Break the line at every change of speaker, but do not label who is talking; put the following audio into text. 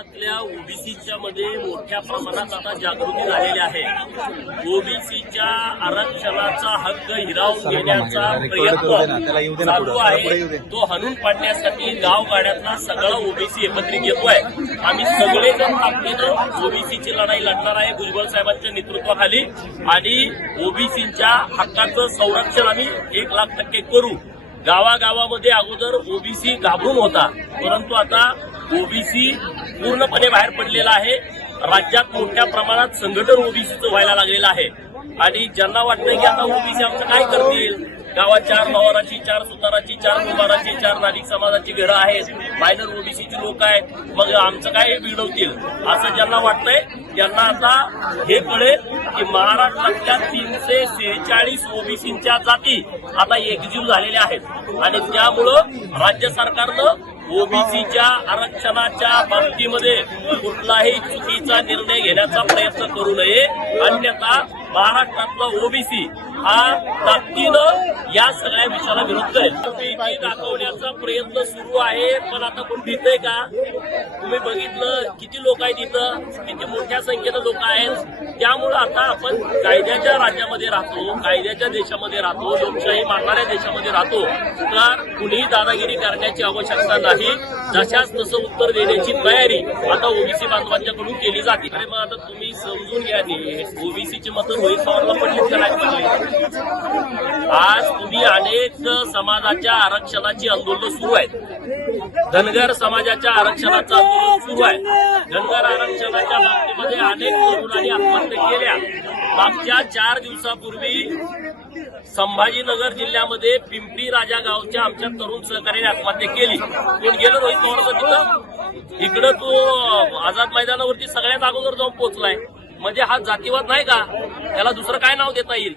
महाराष्ट्रातल्या ओबीसीच्या मध्ये मोठ्या प्रमाणात आता जागृती झालेली आहे. ओबीसीच्या आरक्षणाचा हक्क हिरावून घेण्याचा प्रयत्न चालू आहे. तो हाणून पाडण्यासाठी गावगाड्यातला सगळा ओबीसी एकत्रित येतोय आम्ही सगळेजण ताकदीनं ओबीसीची लढाई लढणार आहे भुजबळ साहेबांच्या नेतृत्वाखाली. आणि ओबीसीच्या हक्काचं संरक्षण आम्ही एक लाख टक्के करू. गावागावामध्ये अगोदर ओबीसी घाबरून होता. परंतु आता ओबीसी पूर्णपणे बाहेर पडलेला आहे. राज्यात मोठ्या प्रमाणात संघटन ओबीसीचं व्हायला लागलेलं आहे. आणि ज्यांना वाटतं की आता ओबीसी आमचं काय करतील? गावात चार नवाराची चार सुताराची चार कुंभाराची चार नागरिक समाजाची घरं आहेत. मायनर ओबीसीची लोक आहेत. मग आमचं काय हे बिघडवतील? असं ज्यांना वाटतंय त्यांना आता हे कळेल. की महाराष्ट्रातल्या तीनशे सेहेचाळीस ओबीसीच्या जाती आता एकजीव झालेल्या आहेत. आणि त्यामुळं राज्य सरकारनं ओबीसीच्या आरक्षणाच्या बाबतीमध्ये कुठलाही चुकीचा निर्णय घेण्याचा प्रयत्न करू नये. अन्यथा महाराष्ट्रातला ओबीसी हा ताकदीनं या सगळ्या विषयाला विरुद्ध आहे. दाखवण्याचा प्रयत्न सुरू आहे पण आता कोण भीतय का? तुम्ही बघितलं किती लोक आहेत इथं किती मोठ्या संख्येनं लोक आहेत. त्यामुळं आता आपण कायद्याच्या राज्यामध्ये राहतो कायद्याच्या देशामध्ये राहतो लोकशाही मानणाऱ्या देशामध्ये राहतो. तर कुणीही दादागिरी करण्याची आवश्यकता नाही. जशाच तसं उत्तर देण्याची तयारी आता ओबीसी बांधवांच्याकडून केली जाते. आणि मग आता तुम्ही समजून घ्या ओबीसीची मतं रोहित पवारला पडलीत आज तुम्ही अनेक समाजाच्या आरक्षणाची आंदोलन सुरू आहेत. धनगर समाजाच्या आरक्षणाचं आंदोलन सुरू आहे. धनगर आरक्षणाच्या बाबतीमध्ये अनेक तरुणांनी आत्महत्या केल्या. मागच्या चार दिवसापूर्वी संभाजीनगर जिल्ह्यामध्ये पिंपरी राजा गावच्या आमच्या तरुण सहकार्याने आत्महत्या केली. कोण गेलो रोहित पवारचं तिथं? इकडं तो आझाद मैदानावरती सगळ्यात अगोदर जाऊन पोहोचलाय. म्हणजे हा जातीवाद नाही का? त्याला दुसरं काय नाव देता येईल?